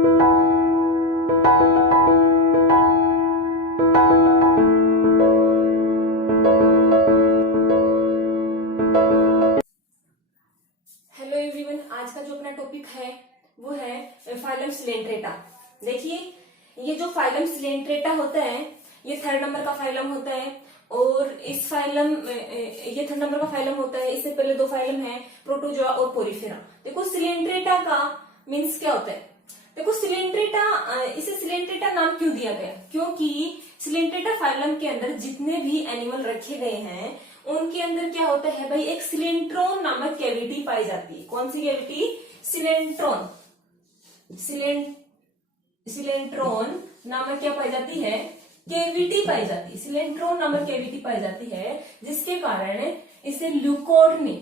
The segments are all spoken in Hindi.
हेलो एवरीवन, आज का जो अपना टॉपिक है वो है फाइलम सिलेंट्रेटा। देखिए, ये जो फाइलम सिलेंट्रेटा होता है ये थर्ड नंबर का फाइलम होता है और इस फाइलम ये थर्ड नंबर का फाइलम होता है। इससे पहले दो फाइलम है, प्रोटोजोआ और पोरिफेरा। देखो सिलेंट्रेटा का मीन्स क्या होता है। देखो सिलेंट्रेटा, इसे सिलेंट्रेटा नाम क्यों दिया गया, क्योंकि सिलेंट्रेटा फाइलम के अंदर जितने भी एनिमल रखे गए हैं उनके अंदर क्या होता है भाई, एक सिलेंट्रोन नामक कैविटी पाई जाती है। कौन सी कैविटी? सिलेंट्रोन। सिलेंट्रोन नामक क्या पाई जाती है? कैविटी पाई जाती है। सिलेंट्रोन नामक कैविटी पाई जाती है, जिसके कारण इसे ल्यूकॉर्ड ने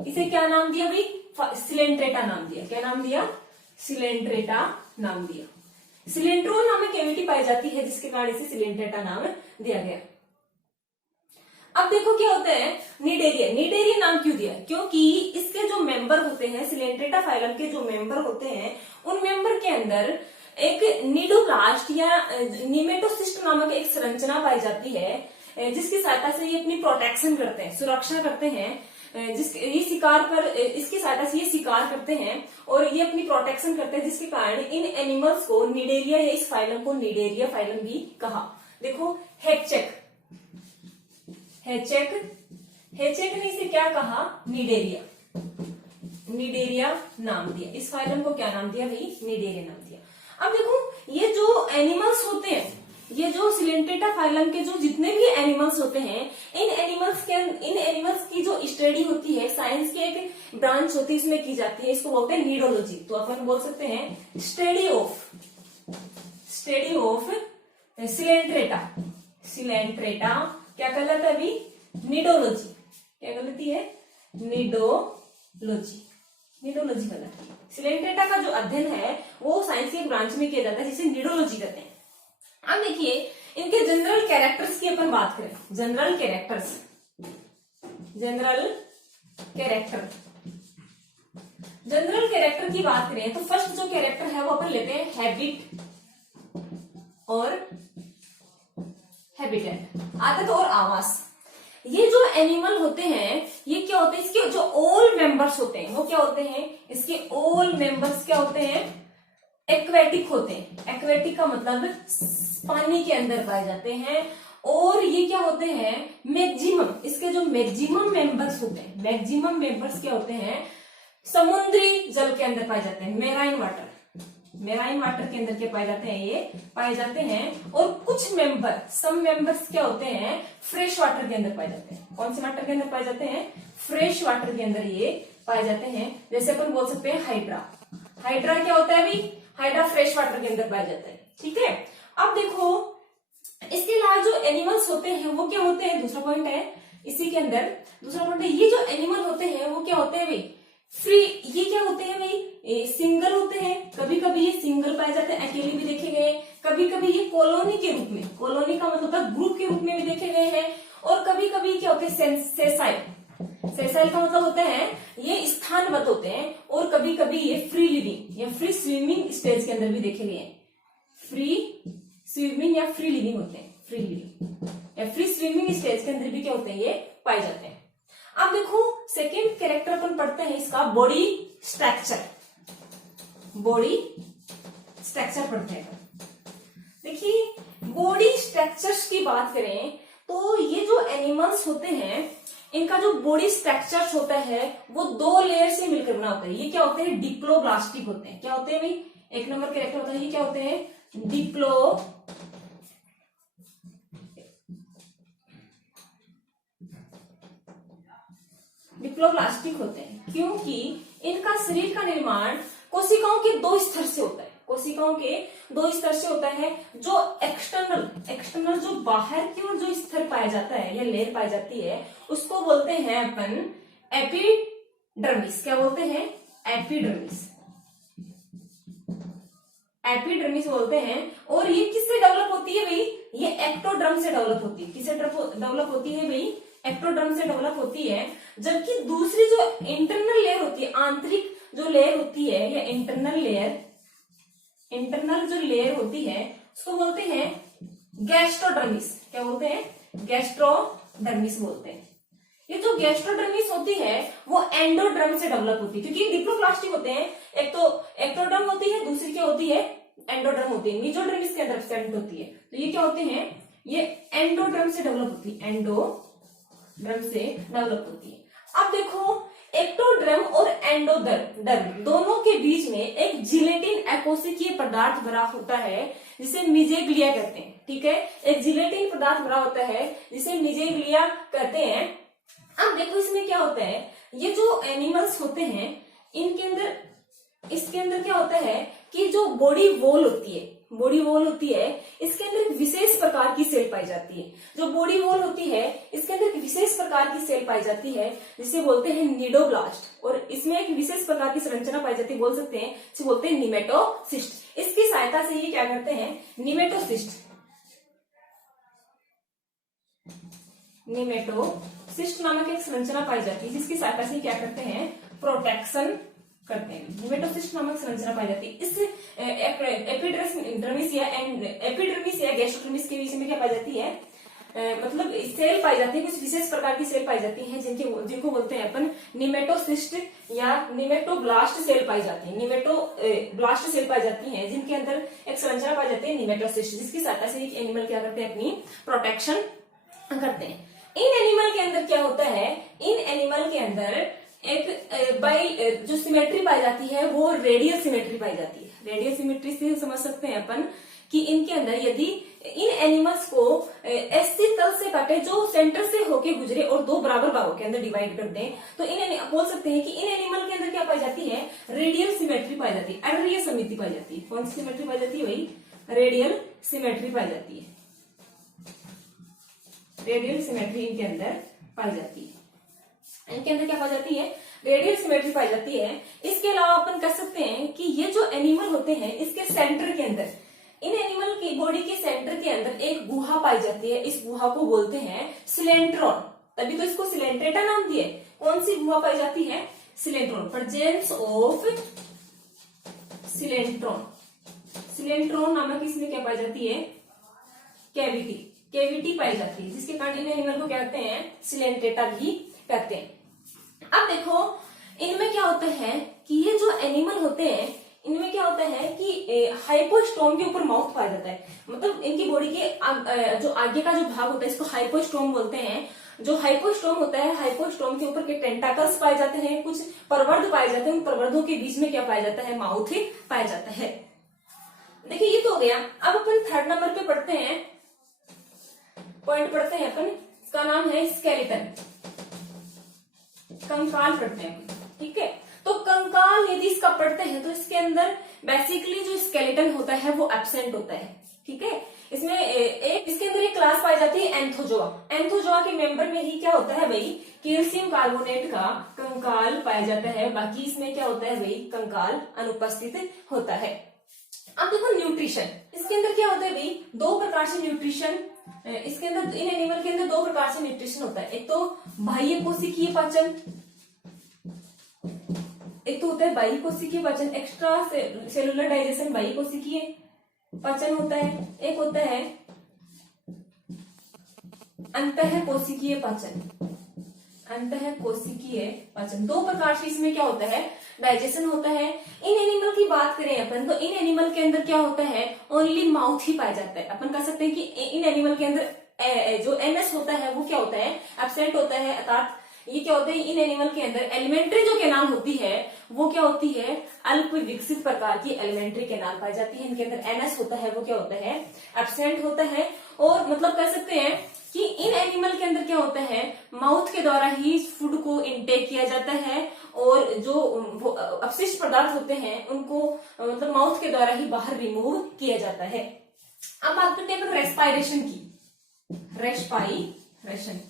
इसे क्या नाम दिया भाई? सिलेंट्रेटा नाम दिया। क्या नाम दिया? सिलेंट्रेटा नाम दिया। सिलेंट्रोन नामक कैविटी पाई जाती है, जिसके कारण इसे सिलेंट्रेटा नाम दिया गया। अब देखो क्या होता है, निडेरिया। निडेरिया नाम क्यों दिया? क्योंकि इसके जो मेंबर होते हैं, सिलेंट्रेटा फाइलम के जो मेंबर होते हैं, उन मेंबर के अंदर एक निडोब्लास्ट या निमेटोसिस्ट नामक एक संरचना पाई जाती है, जिसकी सहायता से ये अपनी प्रोटेक्शन करते हैं, सुरक्षा करते हैं। इसकी सहायता से ये शिकार करते हैं और ये अपनी प्रोटेक्शन करते हैं, जिसके कारण इन एनिमल्स को निडेरिया या इस फाइलम को निडेरिया फाइलम भी कहा। देखो हैचेक ने इसे क्या कहा? निडेरिया नाम दिया। इस फाइलम को क्या नाम दिया भाई? निडेरिया नाम दिया। अब देखो, ये जो एनिमल्स होते हैं, ये जो सिलेंट्रेटा फाइलम के जो जितने भी एनिमल्स होते हैं, इन एनिमल्स की जो स्टडी होती है, साइंस की एक ब्रांच होती है, इसमें की जाती है। इसको बोलते हैं नीडोलॉजी। तो अपन बोल सकते हैं स्टडी ऑफ सिलेंट्रेटा क्या कहलाता है अभी? नीडोलॉजी। क्या कहलाती है? नीडोलॉजी कहलाती है। सिलेंट्रेटा का जो अध्ययन है वो साइंस के एक ब्रांच में किया जाता है, जिसे नीडोलॉजी कहते हैं। अब देखिए, इनके जनरल कैरेक्टर्स की अपन बात करें। जनरल कैरेक्टर की बात करें तो फर्स्ट जो कैरेक्टर है वो अपन लेते हैं हैबिट और हैबिटेट, आदत और आवास। ये जो एनिमल होते हैं ये क्या होते हैं? इसके जो ऑल मेंबर्स होते हैं वो क्या होते हैं? इसके ऑल मेंबर्स क्या होते हैं? एक्वेटिक होते हैं। एक्वेटिक का मतलब पानी के अंदर पाए जाते हैं। और ये क्या होते हैं? मैक्सिमम, इसके जो मैक्सिमम मेंबर्स होते हैं, मैक्सिमम मेंबर्स क्या होते हैं? समुद्री जल के अंदर पाए जाते हैं। मेराइन वाटर के अंदर क्या पाए जाते हैं? ये पाए जाते हैं। और कुछ सम मेंबर्स क्या होते हैं? फ्रेश वाटर के अंदर पाए जाते हैं। कौन से वाटर के अंदर पाए जाते हैं? फ्रेश वाटर के अंदर ये पाए जाते हैं। जैसे अपन बोल सकते हैं हाइड्रा क्या होता है अभी? हाइड्रा फ्रेश वाटर के अंदर पाया जाता है। ठीक है। अब देखो, इसके अलावा जो एनिमल्स होते हैं वो क्या होते हैं? दूसरा पॉइंट है इसी के अंदर। दूसरा पॉइंट है, ये जो एनिमल होते हैं वो क्या होते हैं भाई? फ्री। ये क्या होते हैं भाई? सिंगल होते हैं। कभी कभी ये सिंगल पाए जाते हैं, अकेले भी देखे गए। कभी कभी ये कॉलोनी के रूप में, कॉलोनी का मतलब है ग्रुप के रूप में भी देखे गए हैं। और कभी कभी क्या होते हैं? सेसाइल का मतलब होता है ये स्थानबद्ध होते हैं। और कभी कभी ये फ्री लिविंग या फ्री स्विमिंग स्टेज के अंदर भी देखे गए हैं। फ्री स्विमिंग या फ्री लिविंग होते हैं। फ्री लिविंग या फ्री स्विमिंग स्टेज के अंदर भी क्या होते हैं? ये पाए जाते हैं। अब देखो, सेकेंड कैरेक्टर अपन पढ़ते हैं इसका, बॉडी स्ट्रक्चर पढ़ते हैं। देखिए, बॉडी स्ट्रक्चर्स की बात करें तो ये जो एनिमल्स होते हैं इनका जो बॉडी स्ट्रक्चर्स होता है वो दो लेयर से मिलकर बना होता है। ये क्या होते हैं? डिप्लोब्लास्टिक होते हैं। क्या होते हैं भाई? एक नंबर कैरेक्टर होता है, ये क्या होते हैं? डिप्लोब्लास्टिक होते हैं, क्योंकि इनका शरीर का निर्माण कोशिकाओं के दो स्तर से होता है। जो एक्सटर्नल जो बाहर की ओर जो स्तर पाया जाता है या लेयर पाई जाती है उसको बोलते हैं अपन एपिडर्मिस। क्या बोलते हैं? एपिडर्मिस बोलते हैं। और ये किससे डेवलप होती है भाई? ये एक्टोडर्म से डेवलप होती है। किससे डेवलप होती है भाई? एक्टोडर्म से डेवलप होती है, जबकि दूसरी जो इंटरनल लेयर होती है, आंतरिक जो लेयर होती है या इंटरनल जो लेयर होती है उसको बोलते हैं गैस्ट्रोडर्मिस। क्या बोलते हैं? गैस्ट्रोडर्मिस बोलते हैं। ये जो गैस्ट्रोडर्मिस होती है वो एंडोडर्म से डेवलप होती है, क्योंकि डिप्लोप्लास्टिक होते हैं। एक तो एक्टोडर्म होती है, दूसरी क्या होती है? एंडोडर्म होती है। मेसोडर्मिस के अंदर प्रेजेंट होती है। तो ये क्या होते हैं? ये एंडोडर्म से डेवलप होती है, एंडोडर्म से डेवलप होती है। अब देखो, एक्टोडर्म और एंडोडर्म दोनों के बीच में एक जिलेटिन एकोसिकीय पदार्थ भरा होता है जिसे मिजेग्लिया कहते हैं। ठीक है, एक जिलेटिन पदार्थ भरा होता है जिसे मिजेग्लिया कहते हैं। अब देखो इसमें क्या होता है, ये जो एनिमल्स होते हैं इनके अंदर, इसके अंदर क्या होता है कि जो बॉडी वॉल होती है, इसके अंदर एक विशेष प्रकार की सेल पाई जाती है। जो बॉडी वॉल होती है इसके अंदर एक विशेष प्रकार की सेल पाई जाती है जिसे बोलते हैं निडोब्लास्ट, और इसमें एक विशेष प्रकार की संरचना पाई जाती है, बोल सकते हैं इसे बोलते हैं निमेटोसिस्ट। इसकी सहायता से ये क्या करते हैं? निमेटोसिस्ट नामक एक संरचना पाई जाती है जिसकी सहायता से क्या करते हैं? प्रोटेक्शन करते हैं। निमेटोसिस्ट नामक संरचना पाई जाती है। इस एपिडर्मिस या गैस्ट्रोडर्मिस के बीच में क्या पाई जाती है? मतलब सेल पाई जाती है, कुछ विशेष प्रकार की सेल पाई जाती है जिनको बोलते हैं अपन निमेटोसिस्ट या निमेटोब्लास्ट सेल पाई जाती है। निमेटोब्लास्ट सेल पाई जाती है जिनके अंदर एक संरचना पाई जाती है निमेटोसिस्ट, जिसकी सहायता से एक एनिमल क्या करते हैं? अपनी प्रोटेक्शन करते हैं। इन एनिमल के अंदर क्या होता है? इन एनिमल के अंदर एक जो सिमेट्री पाई जाती है वो रेडियल सिमेट्री पाई जाती है। रेडियल सिमेट्री से समझ सकते हैं अपन कि इनके अंदर यदि इन एनिमल्स को ऐसे तल से काटे जो सेंटर से होके गुजरे और दो बराबर भागों के अंदर डिवाइड कर दें, तो बोल सकते हैं कि इन एनिमल के अंदर क्या पाई जाती है? रेडियल सिमेट्री पाई जाती है, एडरियल समिति पाई जाती है। कौन सी सिमेट्री पाई जाती है? वही रेडियल सिमेट्री पाई जाती है। रेडियल सिमेट्री इनके अंदर पाई जाती है। इनके अंदर क्या पाई जाती है? रेडियल सिमेट्री पाई जाती है। इसके अलावा अपन कह सकते हैं कि ये जो एनिमल होते हैं इसके सेंटर के अंदर, इन एनिमल की बॉडी के सेंटर के अंदर एक गुहा पाई जाती है। इस गुहा को बोलते हैं सिलेंट्रॉन, तभी तो इसको सिलेंट्रेटा नाम दिए। कौन सी गुहा पाई जाती है? सिलेंट्रॉन। प्रेजेंस ऑफ सिलेंट्रॉन नामक इसमें क्या पाई जाती है? कैविटी पाई जाती है, जिसके कारण इन एनिमल को क्या कहते हैं? सिलेंट्रेटा भी कहते हैं। अब देखो इनमें क्या होता है कि ये जो एनिमल होते हैं इनमें क्या होता है कि हाइपोस्टोम के ऊपर माउथ पाया जाता है। मतलब इनकी बॉडी के जो आगे का जो भाग होता है इसको हाइपोस्टोम बोलते हैं। जो हाइपोस्टोम होता है, हाइपोस्टोम के ऊपर के टेंटाकल्स पाए जाते हैं, कुछ परवर्ध पाए जाते हैं। उन परवर्धों के बीच में क्या पाया जाता है? माउथ ही पाया जाता है। देखिए ये तो हो गया। अब अपन थर्ड नंबर पे पढ़ते हैं, पॉइंट पढ़ते हैं अपन, इसका नाम है स्केलेटन, कंकाल पढ़ते हैं। ठीक है, तो कंकाल यदि इसका पढ़ते हैं तो इसके अंदर बेसिकली जो स्केलेटन होता है वो एब्सेंट होता है। ठीक है, इसमें इसके अंदर एक क्लास पाई जाती है एंथोजोआ। एंथोजोआ के मेंबर में ही क्या होता है भाई? कैल्शियम कार्बोनेट का कंकाल पाया जाता है। बाकी इसमें क्या होता है भाई? कंकाल अनुपस्थित होता है। अब देखो न्यूट्रिशन, इसके अंदर क्या होता है भाई? दो प्रकार से न्यूट्रिशन इसके अंदर, इन एनिमल के अंदर दो प्रकार से न्यूट्रिशन होता है। एक तो बाह्य कोशिकीय पाचन, एक तो होता है बाह्य कोशिकीय पाचन, एक्स्ट्रा सेलुलर डाइजेशन बाह्य कोशिकीय पाचन होता है। एक होता है अंतः कोशिकीय पाचन, अंतः कोशिकीय पाचन। दो प्रकार से इसमें क्या होता है? डाइजेशन होता है। इन एनिमल की बात करें अपन तो इन एनिमल के अंदर क्या होता है? ओनली माउथ ही पाया जाता है। अपन कह सकते हैं कि इन एनिमल के अंदर जो एनएस होता है वो क्या होता है? एब्सेंट होता है। अर्थात ये क्या होता है? इन एनिमल के अंदर एलिमेंट्री जो कैनाल होती है वो क्या होती है? अल्प विकसित प्रकार की एलिमेंट्री कैनाल पाई जाती है। इनके अंदर एनएस होता है वो क्या होता है? एब्सेंट होता है। और मतलब कह सकते हैं कि इन एनिमल के अंदर क्या होता है? माउथ के द्वारा ही फूड को इनटेक किया जाता है और जो अपशिष्ट पदार्थ होते हैं उनको मतलब माउथ के द्वारा ही बाहर रिमूव किया जाता है। अब बात करते हैं रेस्पायरेशन की। रेस्पायरेशन,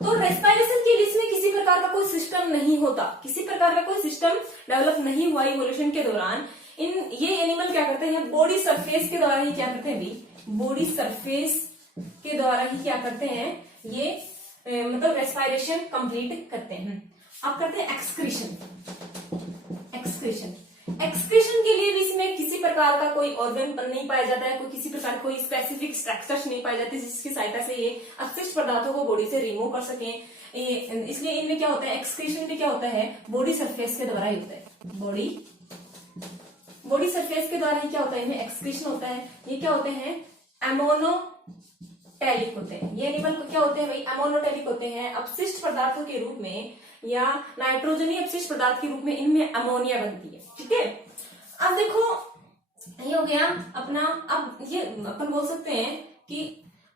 तो रेस्पायरेशन के लिए इसमें किसी प्रकार का कोई सिस्टम नहीं होता, किसी प्रकार का कोई सिस्टम डेवलप नहीं हुआ इवोल्यूशन के दौरान। ये एनिमल क्या करते हैं? बॉडी सरफेस के द्वारा ही क्या करते हैं? बॉडी सरफेस के द्वारा ही क्या करते हैं? ये मतलब रेस्पिरेशन कंप्लीट करते हैं। अब करते हैं एक्सक्रीशन। एक्सक्रीशन एक्सक्रीशन के लिए भी इसमें किसी प्रकार का कोई ऑर्गन नहीं पाया जाता है, कोई किसी प्रकार कोई स्पेसिफिक स्ट्रक्चर्स नहीं पाए जाते जिसकी सहायता से ये अपशिष्ट पदार्थों को बॉडी से रिमूव कर सके। इसलिए इनमें क्या होता है, एक्सक्रीशन में क्या होता है, बॉडी सरफेस के द्वारा ही होता है। बॉडी सरफेस के द्वारा ही क्या होता है, इनमें एक्सक्रीशन होता है। ये क्या होते हैं, एमोनोटेलिक होते हैं। ये एनिमल क्या होते हैं भाई, एमोनोटेलिक होते हैं। अपशिष्ट पदार्थों के रूप में या नाइट्रोजनी अपशिष्ट पदार्थ के रूप में इनमें अमोनिया बनती है। ठीक है, अब देखो ये हो गया अपना। अब ये अपन बोल सकते हैं कि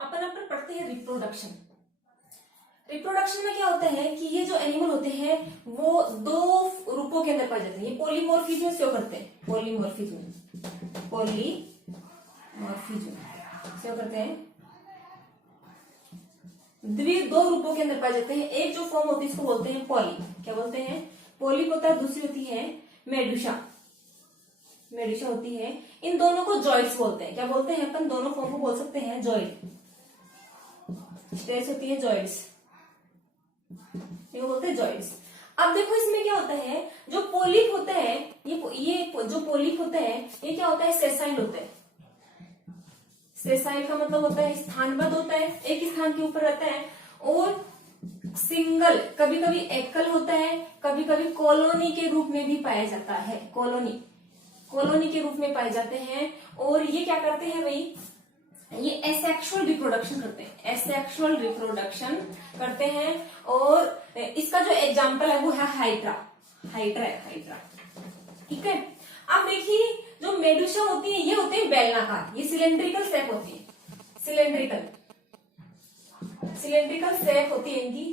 अपन पढ़ते हैं रिप्रोडक्शन। रिप्रोडक्शन में क्या होता है कि ये जो एनिमल होते हैं वो दो रूपों के अंदर पाए जाते हैं। ये पॉलीमॉर्फिज्म शो करते हैं, पॉलीमॉर्फिज्म शो करते हैं। दो रूपों के अंदर पाए जाते हैं। एक जो फॉर्म होती है इसको बोलते हैं पॉली, क्या बोलते हैं, पॉलिप होता है। दूसरी होती है मेडुसा, मेडुसा होती है। इन दोनों को जॉइड्स बोलते हैं। क्या बोलते हैं अपन, दोनों फॉर्म को बोल सकते हैं जॉइड। स्टेज होती है जॉइड्स, ये बोलते हैं जॉइड्स। अब देखो इसमें क्या होता है, जो पोलिप होता है, ये जो पोलिप होता है ये क्या होता है, सेसाइल होता है। सेसाइल का मतलब होता है स्थानबद्ध होता है, एक स्थान के ऊपर रहता है। और सिंगल, कभी कभी एकल होता है, कभी कभी कॉलोनी के रूप में भी पाया जाता है। कॉलोनी के रूप में पाए जाते हैं। और ये क्या करते हैं भाई, ये एसेक्सुअल रिप्रोडक्शन करते हैं, एसेक्सुअल रिप्रोडक्शन करते हैं। और इसका जो एग्जाम्पल है वो है हाइड्रा, हाइड्रा। ठीक है, अब देखिए जो मेडुसा होती है ये होते हैं बेलनाकार, ये सिलेंड्रिकल शेप होती है, सिलेंड्रिकल शेप होती है इनकी,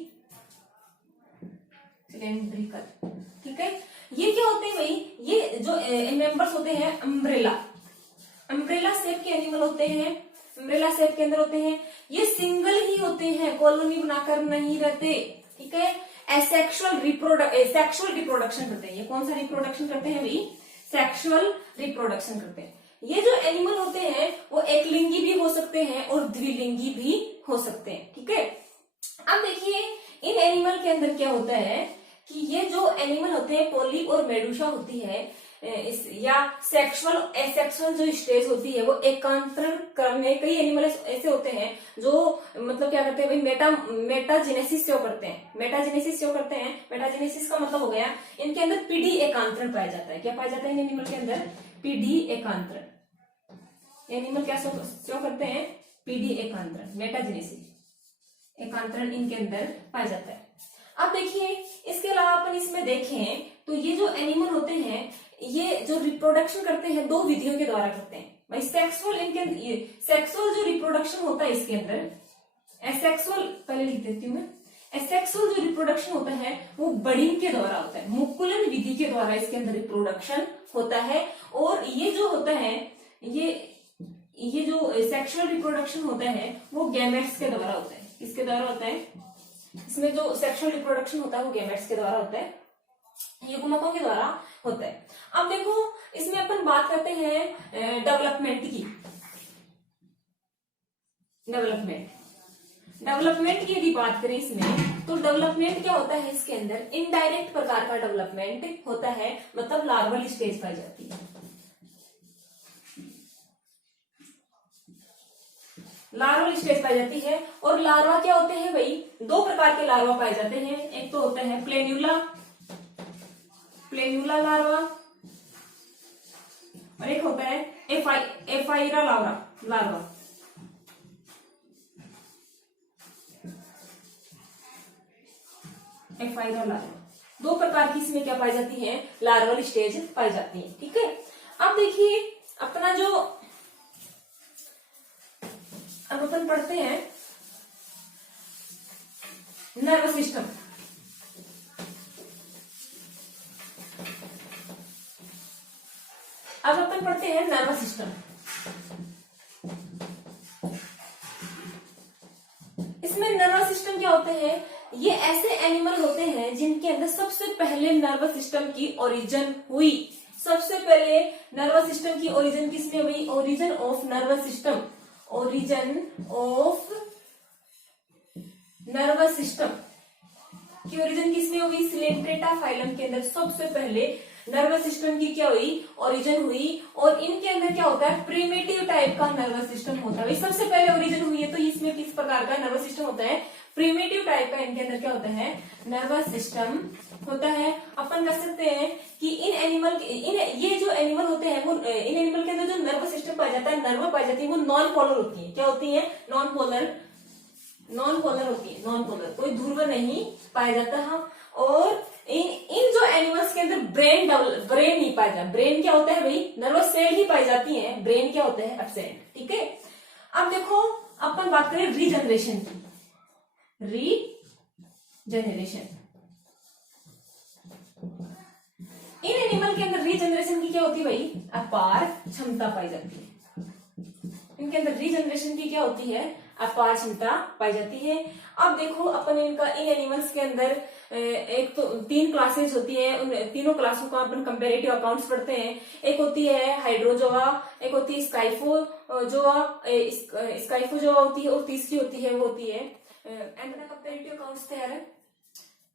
सिलेंड्रिकल। ठीक है, ये क्या होते हैं भाई, ये जो मेंबर्स होते हैं अम्ब्रेला शेप के एनिमल होते हैं, अम्ब्रेला शेप के अंदर होते हैं। ये सिंगल ही होते हैं, कॉलोनी बनाकर नहीं रहते। ठीक है, सेक्सुअल रिप्रोडक्शन करते हैं। ये कौन सा रिप्रोडक्शन करते हैं भाई, सेक्सुअल रिप्रोडक्शन करते हैं। ये जो एनिमल होते हैं वो एक लिंगी भी हो सकते हैं और द्विलिंगी भी हो सकते हैं। ठीक है, अब देखिए इन एनिमल के अंदर क्या होता है कि ये जो एनिमल होते हैं पोलिप और मेडुसा होती है या सेक्सुअल एसेक्सुअल जो स्टेज होती है वो एकांतरण करने, कई एनिमल ऐसे होते हैं जो मतलब क्या करते हैं भाई, मेटाजेनेसिस शो करते हैं। मेटाजेनेसिस का मतलब हो गया इनके अंदर पीडी एकांतरण पाया जाता है। क्या पाया जाता है इन एनिमल के अंदर, पीडी एकांतरण। एनिमल क्या शो करते हैं, पीडी एकांतरण, मेटाजेनेसिस एकांतरण इनके अंदर पाया जाता है। अब देखिए इसके अलावा अपन इसमें देखें तो ये जो एनिमल होते हैं ये जो रिप्रोडक्शन करते हैं दो विधियों के द्वारा करते हैं भाई। सेक्सुअल जो रिप्रोडक्शन होता है इसके अंदर, एसेक्सुअल पहले लिख देती हूँ मैं। एसेक्सुअल जो रिप्रोडक्शन होता है वो बर्डिंग के द्वारा होता है, मुकुलन विधि के द्वारा इसके अंदर रिप्रोडक्शन होता है। और ये जो होता है ये जो सेक्सुअल रिप्रोडक्शन होता है वो गैमेट्स के द्वारा होता है। किसके द्वारा होता है, इसमें जो सेक्सुअल रिप्रोडक्शन होता है वो गैमेट्स के द्वारा होता है, युग्मकों के द्वारा होता है। अब देखो इसमें अपन बात करते हैं डेवलपमेंट की। डेवलपमेंट की यदि बात करें इसमें तो डेवलपमेंट क्या होता है, इसके अंदर इनडायरेक्ट प्रकार का डेवलपमेंट होता है, मतलब लार्वल स्टेज पाई जाती है। लार्वल स्टेज पाई जाती है। और लार्वा क्या होते हैं भाई, दो प्रकार के लार्वा पाए जाते हैं। एक तो होता है प्लेन्यूला लार्वा और एक होता है एफाइरा लार्वा। एफाइरा लार्वा, दो प्रकार की इसमें क्या पाई जाती है, लार्वल स्टेज पाई जाती है। ठीक है, अब देखिए अपना जो अब अपन पढ़ते हैं नर्वस सिस्टम। अब अपन पढ़ते हैं नर्वस सिस्टम। इसमें नर्वस सिस्टम क्या होते हैं, ये ऐसे एनिमल होते हैं जिनके अंदर सबसे पहले नर्वस सिस्टम की ओरिजिन हुई। सबसे पहले नर्वस सिस्टम की ओरिजिन किसमें हुई, origin of nervous system, origin of nervous system की ओरिजिन किसमें हुई? सिलेंट्रेटा फाइलम के अंदर सबसे पहले नर्वस सिस्टम की क्या हुई? ओरिजिन हुई। और इनके अंदर क्या होता है? प्रिमिटिव टाइप का नर्वस सिस्टम होता है। सबसे पहले ओरिजिन हुई है तो इसमें किस प्रकार का नर्वस सिस्टम होता है? प्रिमिटिव टाइप का इनके अंदर क्या होता है? नर्वस सिस्टम होता है। अपन कह सकते हैं कि इन एनिमल ये जो एनिमल होते हैं वो इन एनिमल के अंदर जो नर्वस सिस्टम पाया जाता है, नर्व पाई जाती है, वो नॉन पोलर होती है। क्या होती है? नॉन पोलर होती है। नॉन पोलर, कोई ध्रुव नहीं पाया जाता। हाँ, और इन जो एनिमल्स के अंदर ब्रेन नहीं पाया जाता। ब्रेन क्या होता है भाई? नर्वस सेल ही पाई जाती है, ब्रेन क्या होता है? एब्सेंट। ठीक है, अब देखो अपन बात करें रीजनरेशन की। रीजनरेशन, इन एनिमल के अंदर रीजनरेशन की क्या होती है भाई? अपार क्षमता पाई जाती है। इनके अंदर रीजनरेशन की क्या होती है? अपार क्षमता पाई जाती है। अब देखो अपन इन एनिमल्स के अंदर एक तो 3 क्लासेस होती है। उन तीनों क्लासों का अपन कंपैरेटिव अकाउंट्स पढ़ते हैं। एक होती है हाइड्रोजोआ, एक होती है स्काइफोजोआ होती है, और तीसरी होती है वो होती है कंपैरेटिव अकाउंट्स तैयार।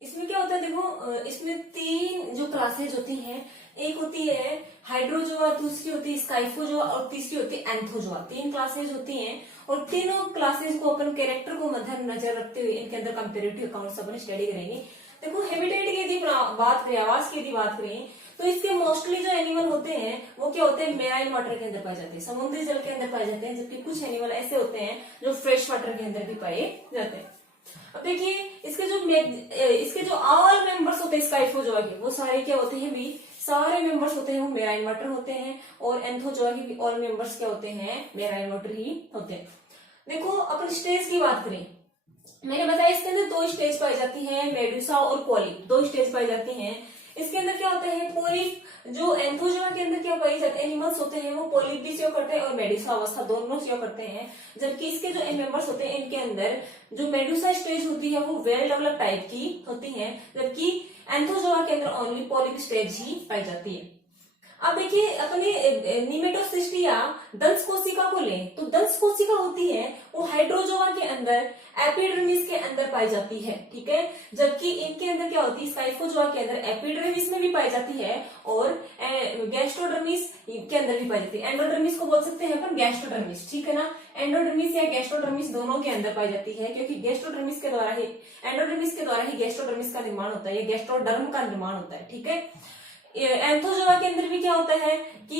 इसमें क्या होता है? देखो इसमें 3 जो क्लासेज होती हैं, एक होती है हाइड्रोजोआ, दूसरी होती है स्काइफोजोआ, और तीसरी होती है एंथोजोआ। 3 क्लासेज होती हैं, और तीनों क्लासेज को अपन कैरेक्टर को मद्देनजर रखते हुए इनके अंदर कंपैरेटिव अकाउंट्स अपन स्टडी करेंगे। देखो हैबिटेट की यदि बात करें, आवास की यदि बात करें, तो इसके मोस्टली जो एनिमल होते हैं वो क्या होते हैं? मेराइन वाटर के अंदर पाए जाते हैं, समुद्री जल के अंदर पाए जाते हैं। जबकि कुछ एनिमल ऐसे होते हैं जो फ्रेश वाटर के अंदर भी पाए जाते हैं। अब देखिए इसके जो ऑल मेंबर्स होते हैं स्काइफोजोआ के, वो सारे क्या होते हैं भी? सारे मेंबर्स होते हैं वो मेराइन वाटर होते हैं। और एंथोजोआ के भी ऑल मेंबर्स क्या होते हैं? मेराइन वाटर ही होते हैं। देखो अपन स्टेज की बात करें, मैंने बताया इसके अंदर 2 स्टेज पाई जाती है, मेडुसा और पॉलिप, 2 स्टेज पाई जाती हैं। इसके अंदर क्या होता है? पॉलिप जो एंथोजोआ के अंदर क्या पाई जाती है? एनिमल्स होते हैं वो पॉलिप भी शो करते हैं और मेडुसा अवस्था दोनों शो करते हैं। जबकि इसके जो मेंबर्स होते हैं इनके अंदर जो मेडुसा स्टेज होती है वो वेल डेवलप टाइप की होती है, जबकि एंथोजोआ के अंदर ओनली पॉलिप स्टेज ही पाई जाती है। अब देखिए अपने निमेटोसिस्टिया दंश कोशिका को लें तो दंश कोशिका होती है वो हाइड्रोजोआ के अंदर एपिडर्मिस के अंदर पाई जाती है। ठीक है, जबकि इनके अंदर क्या होती है? स्काइफोजोआ के अंदर एपिडर्मिस में भी पाई जाती है और गैस्ट्रोडर्मिस के अंदर भी पाई जाती है। एंडोडर्मिस को बोल सकते हैं अपन गैस्ट्रोडर्मिस, ठीक है ना। एंडोडर्मिस या गैस्ट्रोडर्मिस दोनों के अंदर पाई जाती है, क्योंकि गैस्ट्रोडर्मिस के द्वारा ही एंडोडर्मिस के द्वारा ही गैस्ट्रोडर्मिस का निर्माण होता है, या गैस्ट्रोडर्म का निर्माण होता है। ठीक है, एंथोजोआ के अंदर भी क्या होता है कि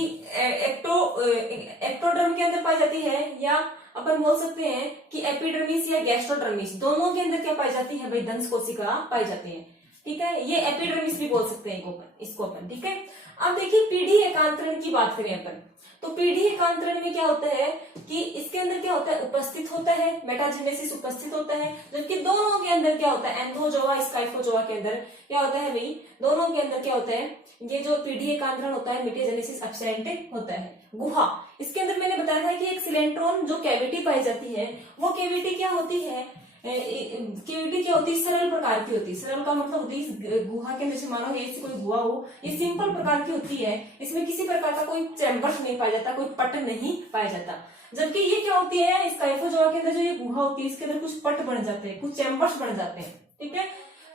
एक्टोडर्म के अंदर पाई जाती है, या अपन बोल सकते हैं कि एपिडर्मिस या गैस्ट्रोडर्मिस दोनों के अंदर क्या पाई जाती है भाई? दंश कोशिका पाई जाती है। ठीक है, ये एपिडर्मिस भी बोल सकते हैं इसको अपन। ठीक है, अब देखिए पीढ़ी एकांतरण की बात करें अपन, तो पीढ़ी एकांतरण में क्या होता है कि इसके अंदर क्या होता है? उपस्थित होता है, मेटाजेनेसिस उपस्थित होता है। जबकि दोनों के अंदर क्या होता है? एंथोजोआ स्काइफोजोआ के अंदर क्या होता है भाई? दोनों के अंदर क्या होता है? ये जो पीढ़ी एकांतरण होता है मेटाजेनेसिस एब्सेंट होता है। गुहा, इसके अंदर मैंने बताया था कि एक सिलेंट्रोन जो कैविटी पाई जाती है, वो कैविटी क्या होती है? कैविटी क्या होती है? सरल प्रकार की होती है। सरल का मतलब होती है गुहा के अंदर से मानो ऐसी कोई गुहा हो, ये सिंपल प्रकार की होती है। इसमें किसी प्रकार का कोई चैम्बर्स नहीं पाया जाता, कोई पट नहीं पाया जाता। जबकि ये क्या होती है? स्काइफोजोआ के अंदर जो ये गुहा होती है इसके अंदर कुछ पट बन जाते हैं, कुछ चैम्बर्स बन जाते हैं। ठीक है,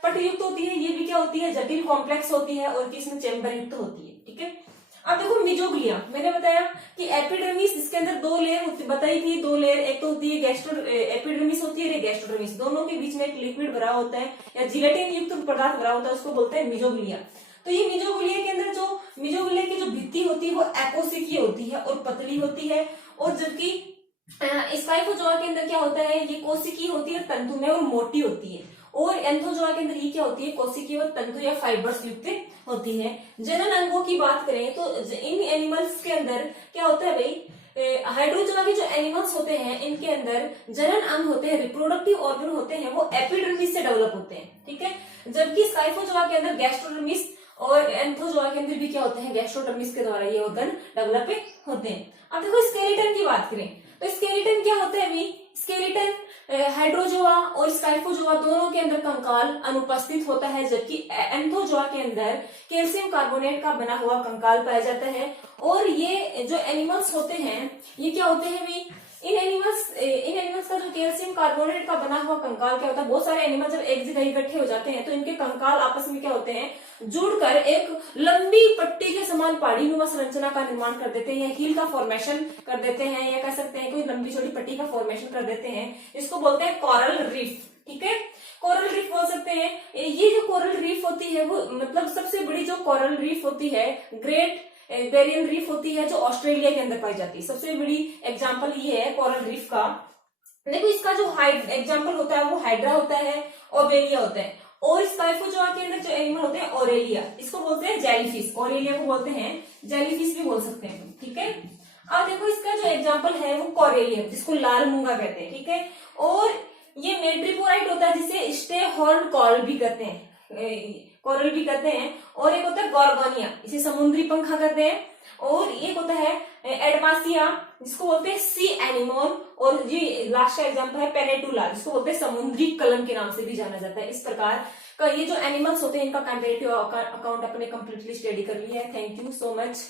पट युक्त होती है, ये भी क्या होती है? जटिल कॉम्प्लेक्स होती है, और इसमें चैम्बर युक्त होती है। ठीक है, अब देखो मिजोग्लिया, मैंने बताया कि एपिडर्मिस इसके अंदर 2 लेयर बताई थी, 2 लेयर, एक तो होती है एपिडर्मिस होती है, गैस्ट्रोडर्मिस, दोनों के बीच में एक लिक्विड भरा होता है या जिलेटिन युक्त पदार्थ भरा होता है, उसको बोलते हैं मिजोग्लिया। तो ये मिजोग्लिया के अंदर जो मिजोग्लिया की जो भित्ति होती है वो एकोसिकीय होती है और पतली होती है, और जबकि स्काइफोजोआ के अंदर क्या होता है? ये कोशिकीय होती है, तंतु में और मोटी होती है। और एंथोजोआ के अंदर ये क्या होती है? कोशिकीय और तंतु या फाइबर्स युक्त होती है। जनन अंगों की बात करें तो इन एनिमल्स के अंदर क्या होता है भाई? हाइड्रोजोआ के जो एनिमल्स होते हैं इनके अंदर जनन अंग होते हैं, रिप्रोडक्टिव ऑर्गन होते हैं, वो एपिडर्मिस से डेवलप होते हैं। ठीक है, जबकि स्काइफोजोआ के अंदर गैस्ट्रोडर्मिस और एंथोजोआ के अंदर भी क्या होते हैं? गैस्ट्रोडर्मिस के द्वारा ये ऑर्गन डेवलप होते हैं। अब देखो स्केलेटन की बात करें तो स्केलेटन क्या होता है भाई? स्केलेटन हाइड्रोजोआ और स्काइफोजोआ दोनों के अंदर कंकाल अनुपस्थित होता है, जबकि एंथोजोआ के अंदर कैल्शियम कार्बोनेट का बना हुआ कंकाल पाया जाता है। और ये जो एनिमल्स होते हैं ये क्या होते हैं भाई? इन एनिमल्स का जो कैल्शियम कार्बोनेट का बना हुआ कंकाल क्या होता है, बहुत सारे एनिमल जब एक जगह इकट्ठे हो जाते हैं तो इनके कंकाल आपस में क्या होते हैं, जुड़कर एक लंबी पट्टी के समान पहाड़ीनुमा संरचना का निर्माण कर देते हैं, या हील का फॉर्मेशन कर देते हैं, या कह सकते हैं कोई लंबी छोटी पट्टी का फॉर्मेशन कर देते हैं। इसको बोलते हैं कोरल रीफ। ठीक है, कोरल रीफ बोल सकते हैं। ये जो कोरल रीफ होती है वो मतलब सबसे बड़ी जो कोरल रीफ होती है, ग्रेट बैरियर रीफ होती है, जो ऑस्ट्रेलिया के अंदर पाई जाती है। सबसे बड़ी एग्जांपल ये है कोरल रीफ का। देखो इसका जो एग्जांपल होता है वो हाइड्रा होता है, ओबेलिया होता है, और स्काइफोजोआ के अंदर जो एनिमल होते हैं ओरेलिया, इसको बोलते हैं जेलीफिश। ओरेलिया को बोलते हैं जेलीफिश भी बोल सकते हैं। ठीक है, अब देखो इसका जो एग्जाम्पल है वो कोरेलियम, जिसको लाल मूंगा कहते हैं। ठीक है, और ये मेड्रिपोराइट होता है जिसे स्टे हॉर्न कॉरल भी कहते हैं, कोरल भी कहते हैं। और एक होता है गोर्गोनिया, इसे समुद्री पंखा कहते हैं। और एक होता है एडमासिया, जिसको बोलते हैं सी एनिमोन। और ये लास्ट का एग्जांपल है पेनेटुला, जिसको बोलते हैं समुद्री कलम के नाम से भी जाना जाता है। इस प्रकार का ये जो एनिमल्स होते हैं इनका कंपैरेटिव अकाउंट अपने कंप्लीटली स्टडी कर लिया है। Thank you so much.